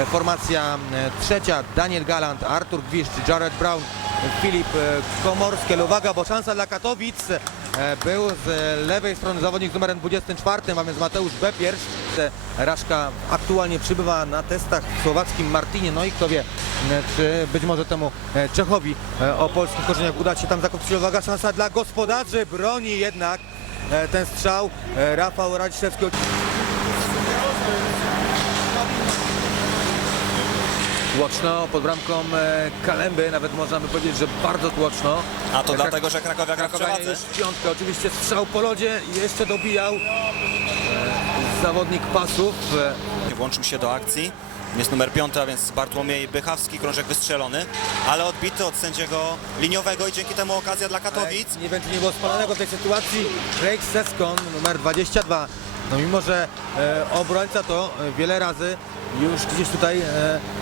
e, formacja e, trzecia, Daniel Galant, Artur Gwiszcz, Jared Brown, Filip e, Komorski, ale uwaga, bo szansa dla Katowic był z lewej strony zawodnik z numerem 24, a więc Mateusz Bepierś. Raszka aktualnie przybywa na testach w słowackim Martinie, no i kto wie, czy być może temu Czechowi o polskich korzeniach uda się tam zakończyć. Uwaga, szansa dla gospodarzy, broni jednak ten strzał Rafał Radziszewski. Tłoczno pod bramką e, Kalemby, nawet można by powiedzieć, że bardzo tłoczno. A to Krak- dlatego, że Krakowia Krakowianie już piątkę, oczywiście strzał po lodzie, jeszcze dobijał e, zawodnik pasów. E, Włączył się do akcji. Jest numer 5, a więc Bartłomiej Bychawski, krążek wystrzelony, ale odbity od sędziego liniowego i dzięki temu okazja dla Katowic. Nie wiem, czy nie było spalonego w tej sytuacji. Craig Seskon, numer 22. No mimo, że e, obrońca to wiele razy już gdzieś tutaj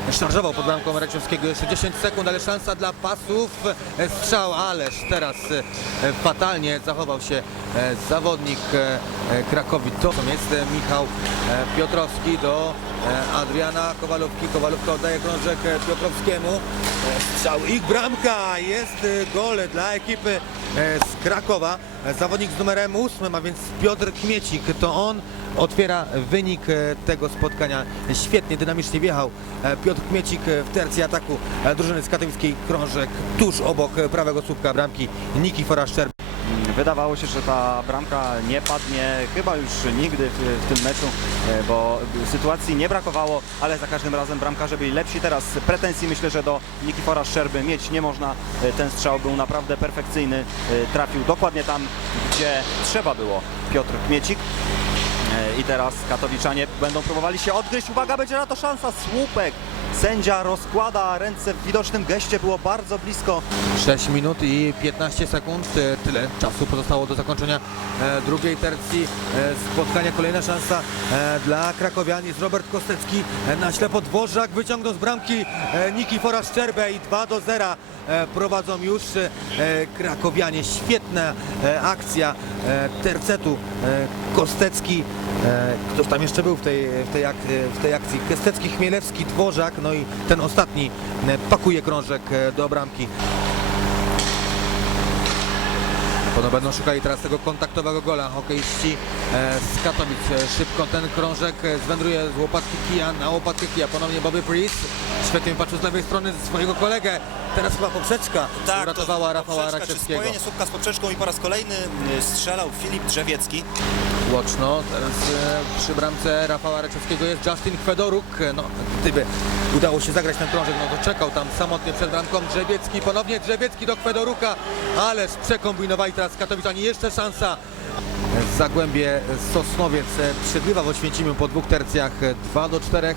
e, szarżował pod bramką Raciowskiego. Jeszcze 10 sekund, ale szansa dla pasów. E, strzał, ależ teraz e, fatalnie zachował się e, zawodnik e, e, Krakowi. To jest Michał e, Piotrowski do e, Adriana Kowalówki. Kowalówka oddaje krążek e, Piotrowskiemu. E, Strzał i bramka. Jest e, gol dla ekipy e, z Krakowa. E, Zawodnik z numerem 8, a więc Piotr Kmiecik. To on otwiera wynik e, tego spotkania. Świetnie, dynamicznie wjechał e, Piotr Kmiecik w tercji ataku drużyny z katowickiej krążek tuż obok prawego słupka bramki Niki Foraszczer. Wydawało się, że ta bramka nie padnie chyba już nigdy w, w tym meczu, e, bo sytuacji nie brakowało, ale za każdym razem bramkarze byli lepsi. Teraz pretensji myślę, że do Nikifora Szczerby mieć nie można. E, Ten strzał był naprawdę perfekcyjny. E, Trafił dokładnie tam, gdzie trzeba było Piotr Kmiecik. I teraz katowiczanie będą próbowali się odgryźć. Uwaga, będzie na to szansa. Słupek. Sędzia rozkłada ręce w widocznym geście. Było bardzo blisko 6 minut i 15 sekund. E, Tyle czasu pozostało do zakończenia e, drugiej tercji e, spotkania. Kolejna szansa dla Krakowian. Jest Robert Kostecki na ślepo Dworzak. Wyciągnął z bramki Nikifora Szczerbę i 2 do 0 e, prowadzą już Krakowianie. Świetna akcja tercetu. Kostecki, ktoś tam jeszcze był w tej, w tej, ak w tej akcji. Kostecki, Chmielewski, Dworzak. No i ten ostatni e, pakuje krążek e, do bramki. Podobno będą szukali teraz tego kontaktowego gola hokeiści e, z Katowic. E, Szybko ten krążek e, zwędruje z łopatki kija na łopatkę kija. Ponownie Bobby Priest. Świetnie patrzył z lewej strony swojego kolegę. Teraz chyba poprzeczka uratowała Rafała poprzeczka, czy Raczewskiego. spojenie słupka z poprzeczką i po raz kolejny strzelał Filip Drzewiecki. Łoczno. Teraz e, przy bramce Rafała Raczewskiego jest Justin Kwedoruk. E, No, gdyby udało się zagrać ten krążek, no to czekał tam samotnie przed bramką Drzewiecki. Ponownie Drzewiecki do Kwedoruka, ależ przekombinowali teraz Katowicani. Jeszcze szansa. Zagłębie Sosnowiec e, przegrywa w Oświęcimiu po dwóch tercjach e, 2 do 4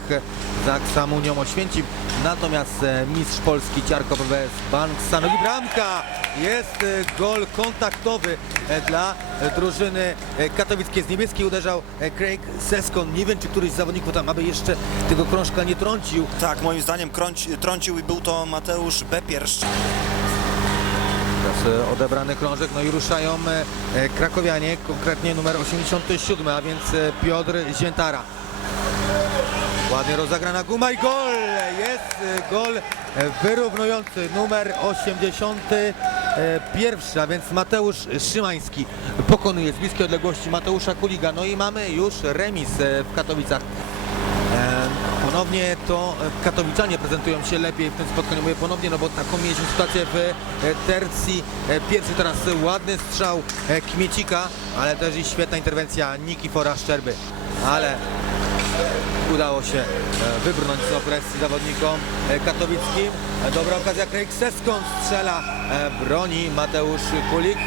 za Samunią Oświęcim. Natomiast e, mistrz Polski Ciarko BWS Bank stanowi bramka. Jest e, gol kontaktowy e, dla e, drużyny e, katowickiej. Z niebieskiej uderzał e, Craig Seskon. Nie wiem, czy któryś z zawodników tam aby jeszcze tego krążka nie trącił. Tak, moim zdaniem krąć, trącił i był to Mateusz Bepiersz. Odebrany krążek, no i ruszają e, e, krakowianie, konkretnie numer 87, a więc e, Piotr Ziętara. Ładnie rozegrana guma i gol! Jest gol wyrównujący numer 81, a więc Mateusz Szymański pokonuje z bliskiej odległości Mateusza Kuliga. No i mamy już remis w Katowicach. Ponownie to e, katowiczanie prezentują się lepiej w tym spotkaniu. Mówię ponownie, no bo taką mieliśmy sytuację w e, tercji e, pierwszy. Teraz ładny strzał Kmiecika, ale też i świetna interwencja Nikifora Szczerby. Ale udało się wybrnąć z opresji zawodnikom katowickim. Dobra okazja, Craig Seskon strzela, broni Mateusz Kulik.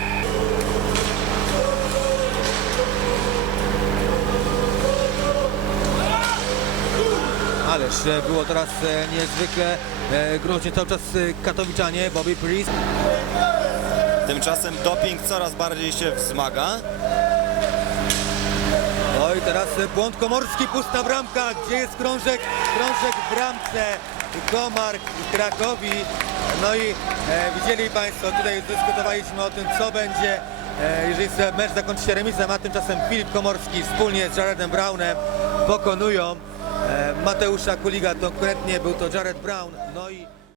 Ależ e, było teraz e, niezwykle e, groźnie cały czas katowiczanie, Bobby Priest. Tymczasem doping coraz bardziej się wzmaga. No i teraz błąd komorski, pusta bramka. Gdzie jest krążek? Krążek w bramce. Komar Krakowi. No i e, widzieli Państwo, tutaj dyskutowaliśmy o tym, co będzie, e, jeżeli mecz zakończy się remisem, a tymczasem Filip Komorski wspólnie z Jaredem Brownem pokonują Mateusza Kuliga, to konkretnie był to Jared Brown, no i